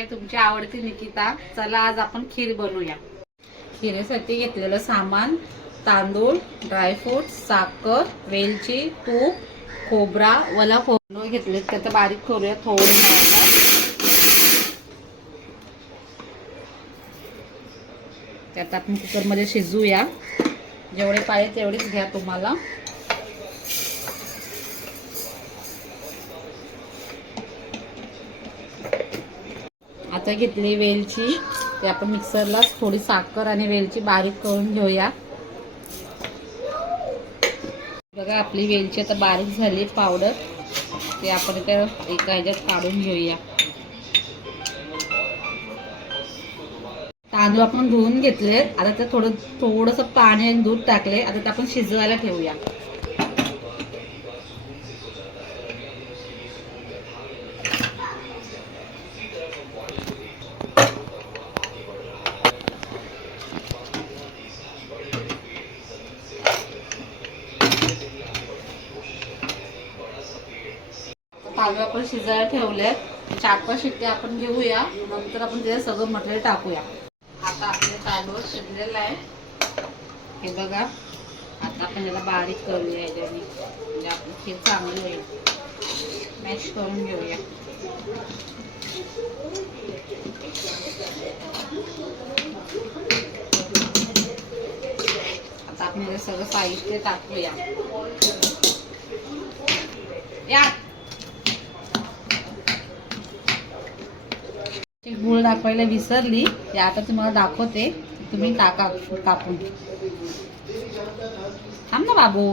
हाय, तुमची आवडती निकिता. चला आज आपण खीर बनवूया. खीरेसाठी घेतलेलं सामान: तांदूळ, ड्रायफ्रूट, साखर, वेलची, तूप, खोबरा, वला खोबरं घेतले. त्याचं बारीक करूया थोडं. त्यात आपण कुकरमध्ये शिजवूया. जेवढे पाहिजे तेवढेच घ्या तुम्हाला. आता घेतली वेलची, ते आपण मिक्सरला थोडी साखर आणि वेलची बारीक करून घेऊया. बघा आपली वेलची आता बारीक झाली पावडर. ते आपण एका ह्याच्यात काढून घेऊया. तांदूळ आपण धुवून घेतले. आता ते थोडंसं पाणी आणि दूध टाकले. आता ते आपण शिजवायला ठेवूया. तांदूळ आपण शिजायला ठेवले. 4-5 शिट्ट्या आपण घेऊया. नंतर आपण त्याच्यात सगळं मटेरियल टाकूया. आता आपले तांदूळ शिजलेला आहे. हे बघा. आता आपण याला बारीक करूया याच्याने, म्हणजे आपली खीर चांगली होईल. मॅश करून घेऊया. आता आपण हे सगळं साहित्य टाकूया. गूळ दाखवायला विसरली. ते आता तुम्हाला दाखवते. तुम्ही टाका कापून. थांब ना बाबू.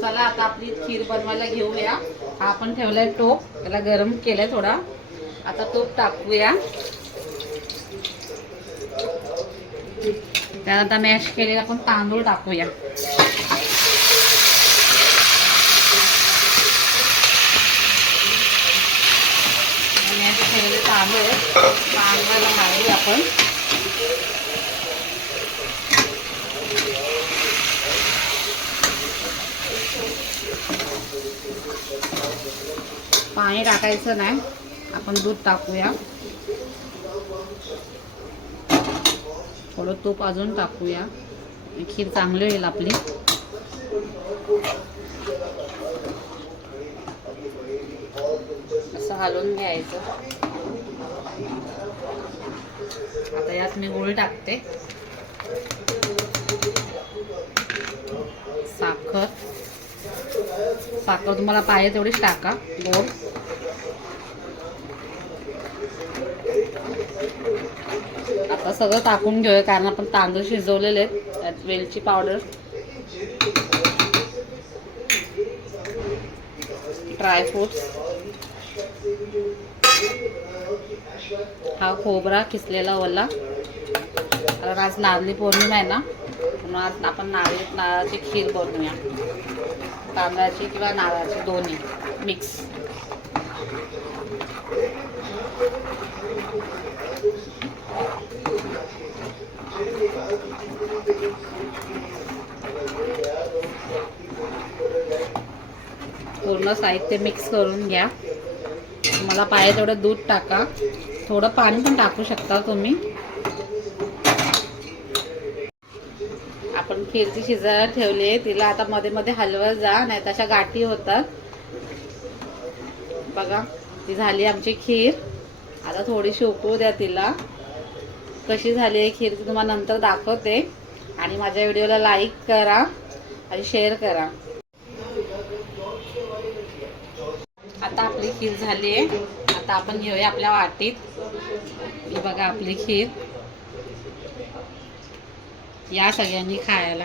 चला आता आपली खीर बनवायला घेऊया. हा आपण ठेवलाय टोप, त्याला गरम केलाय थोडा. आता तूप टाकूया. त्यानंतर मॅश केलेला आपण तांदूळ टाकूया. तांदळाला घालू आपण. पाणी टाकायचं नाही, आपण दूध टाकूया. थोडं तूप अजून टाकूया. खीर चांगली होईल आपली. असं हलवून घ्यायचं. आता यात मी गूळ टाकते. साखर तुम्हाला पाहिजे तेवढीच टाका. गोड आता सगळं टाकून घेऊया, कारण आपण तांदूळ शिजवलेले आहेत. त्यात वेलची पावडर, ड्रायफ्रूट्स, हा खोबरा किसलेला ओला. कारण आज नारळी पौर्णिमा आहे ना, म्हणून आज आपण नारळाची खीर बनवूया. तांदळाची किंवा नारळाची, दोन्ही मिक्स. पूर्ण साहित्य मिक्स करून घ्या. तुम्हाला पाहिजे तेवढं दूध टाका. थोडं पाणी पण टाकू शकता तुम्ही. आपण खीरची शिजायला ठेवली आहे. तिला आता मध्ये मध्ये हलवत जा, नाही तशा गाठी होतात. बघा ती झाली आमची खीर. आता थोडीशी उकळू द्या तिला. कशी झाली आहे खीर ती तुम्हाला नंतर दाखवते. आणि माझ्या व्हिडिओला लाईक करा आणि शेअर करा. आता आपली खीर झाली आहे. आता आपण घेऊया आपल्या वाटीत. ही बघा आपली खीर. या सगळ्यांनी खायला.